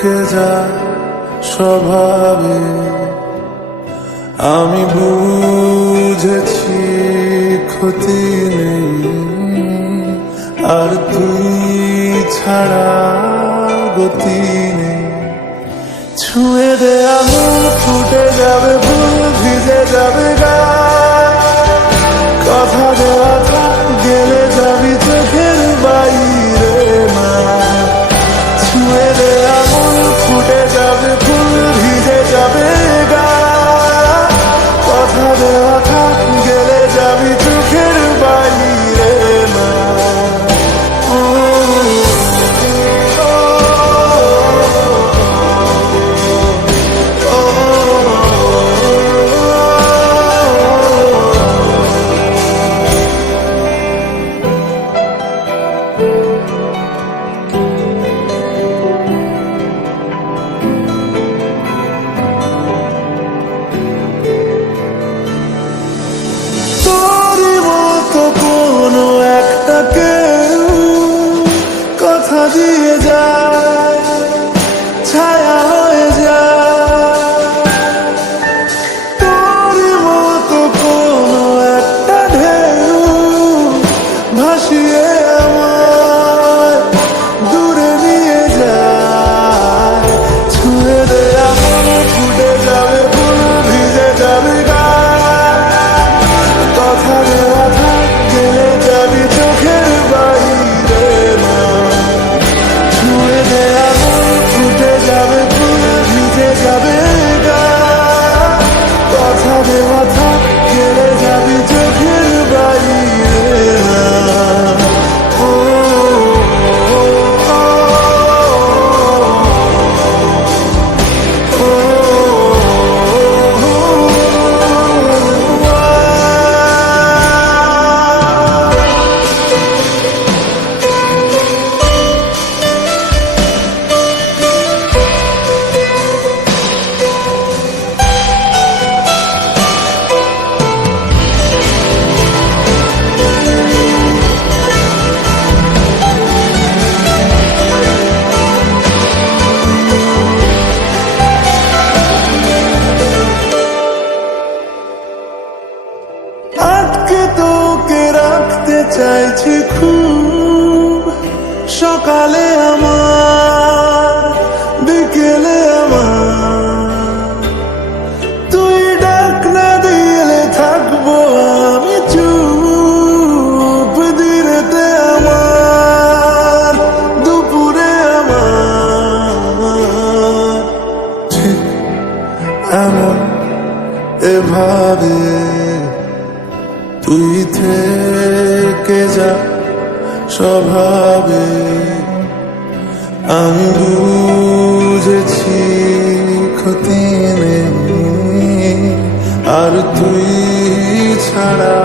থেকে যা স্বভাবে আমি বুঝেছি ক্ষতি নেই, আর তুই ছাড়া গতি নেই। ছুঁয়ে দে আঙুল ফুটে যাবে ফুল, ভিজে যাবে গা, কথা দেওয়া থাক গেলে যাবি চোখের বাইরে না। ছুঁয়ে দে আঙুল ফুটে যাবে ফুল, ভিজে যাবে গা, কথা দেওয়া থাক গেলে যাবি চোখের বাইরে না। তোরই মতো কোনো একটা কেউ কথা দিয়ে যায়, ছায়া হয়ে যায়। তোরই মতো কোনো একটা ঢেউ ভাসিয়ে আমায় দূরে নিয়ে যায়। ছুঁয়ে দে আঙুল ফুটে যাবে ফুল, ভিজে যাবে গা, কথা দেওয়া থাক গেলে যাবি চোখের বাইরে না। ছুঁয়ে দে আঙুল ফুটে যাবে ফুল, ভিজে যাবে গা, কথা দেওয়া থাক গেলে যাবি চোখের বাইরে না। ও, ও, ও, আটকে তোকে রাখতে চাইছি খুব, সকালে আমার বিকেলে আমার, তুই ডাক না দিলে থাকবো আমি চুপ। দিনেতে আমার দুপুরে আমার, ঠিক এমন এভাবে তুই থেকে যা স্বভাবে আমি বুঝেছি ক্ষতি নেই, আর তুই ছাড়া